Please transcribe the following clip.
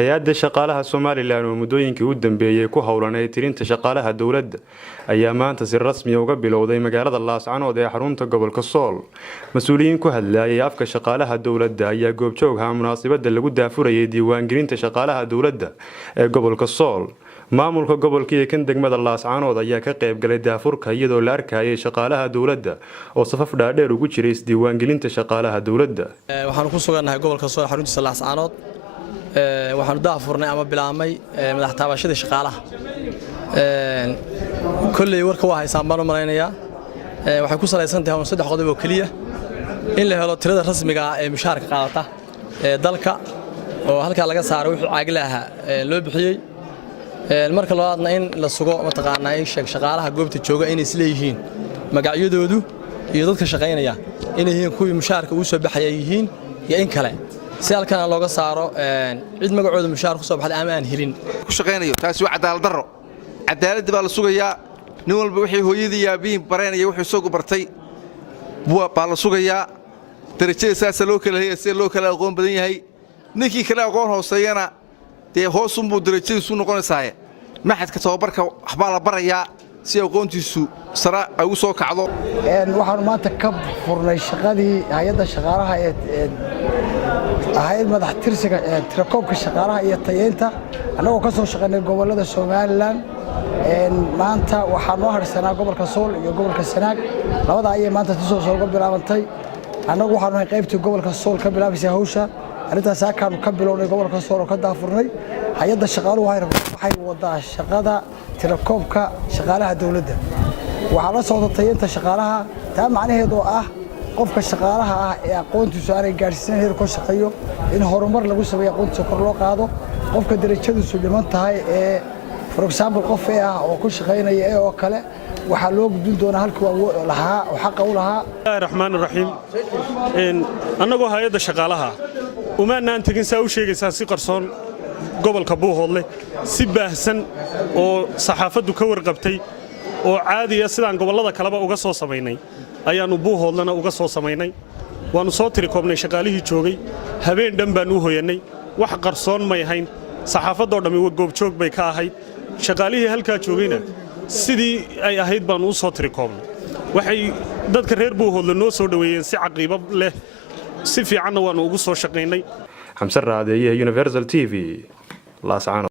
hay-adda shaqaalaha Soomaaliland oo muddooyinkii u dambeeyay ku howlanay tirinta shaqaalaha dawladda ayaa maanta si rasmi ah uga bilowday magaalada Laascaanood ee xarunta gobolka Sool. Mas'uuliyiin ku hadlayay afka shaqaalaha dawladda ayaa goobjoog ah munaasabada lagu daafurayay diiwaangelinta shaqaalaha dawladda ee gobolka Sool. maamulka gobolka iyo kan degmada Laascaanood ayaa ka qayb galay daafurka iyadoo la arkayay shaqaalaha dawladda oo safaf dhaadheer ugu jiray diiwaangelinta shaqaalaha dawladda. waxaan ku suganahay gobolka Sool xaruntiisa Laascaanood waxaan daafurnay ama bilaamay madax taabashada shaqaalaha kulli warka waa haysan baan u maleynayaa waxay ku saleysan tahay saddex qodob oo kaliya in la helo tirada rasmiga ah ee mushaharka qaadata dalka oo halka laga saaro wixii caaglaha loo bixiyay marka labaadna in la sugo mataqaanaa in shaqaalaha goobta jooga inay isleeyihiin magacyadoodu iyo dadka shaqeynaya inay yihiin kuwii mushaharka uu soo baxayay yihiin iyo in kale si halkan looga saaro cid magacooda mushaar ku soo baxday ama aan helin ku shaqeynayo taasi waa cadaalad darro cadaalad baa la sugayaa nin walba wixii hooyadii yaabiin bareenaya wuxuu soo bartay baa la sugayaa darajada saas loo kala hayay si loo kala aqoon badan yahay ninkii kala aqoon hooseeyana dee hoos u muu darajadiisu noqonaysaa maxadka tababarka waxba la barayaa si aqoontiisu sara ay u soo kacdo waxaan maanta ka furnay shaqadii hay'adda shaqaalaha ee hay'ad madax tirsiga tirakoobka shaqaalaha iyo tayeynta anagoo ka soo shaqeynay gobolada Soomaaliland maanta waxaan noo harsanaa gobolka Sool iyo gobolka Sanaag labada ayay maanta soo bilaabantay anagu waxaan nahay qaybtii gobolka Sool ka bilaabaysay hawsha arintaas aan ka bilownay gobolka Sool oo ka daafurnay hay'adda shaqaaluhu waxay wadaa shaqada tirakoobka shaqaalaha dawladda waxa la socda tayeynta shaqaalaha taa macnaheedu ah qofka shaqaalaha ah ee aqoontiisu aanay gaarsiin heer ku shaqeeyo in horumar lagu sameeyo aqoontiisa kor loo qaado qofka darajadiisu dhiman tahay ee for example qof oo ku shaqeynaya oo kale waxa loo gudbin doonaa halkii uu lahaa oo xaq u lahaa. Rahmaan Rahiim annagoo hay'adda shaqaalaha uma naan tagin saa u sheegaysaa si qarsoon gobolka Buuhoodle si baahsan oo saxaafadu ka warqabtay oo caadi ah sidaan gobolada kaleba uga soo sameynay ayaanu Buuhoodlana uga soo sameynay waanu soo tirakoobnay shaqaalihii joogay habeen dhan baan u hoyanay wax qarsoon ma yahayn saxaafadoo dhami goobjoog bay ka ahayd shaqaalihii halka joogayna sidii ay ahayd baan u soo tirakoobnay waxay dadka reer Buuhoodle noo soo dhaweeyeen si caqiibo leh si fiicanna waanu ugu soo shaqeynay Xamse Raadeeye Universal TV Laascaanood.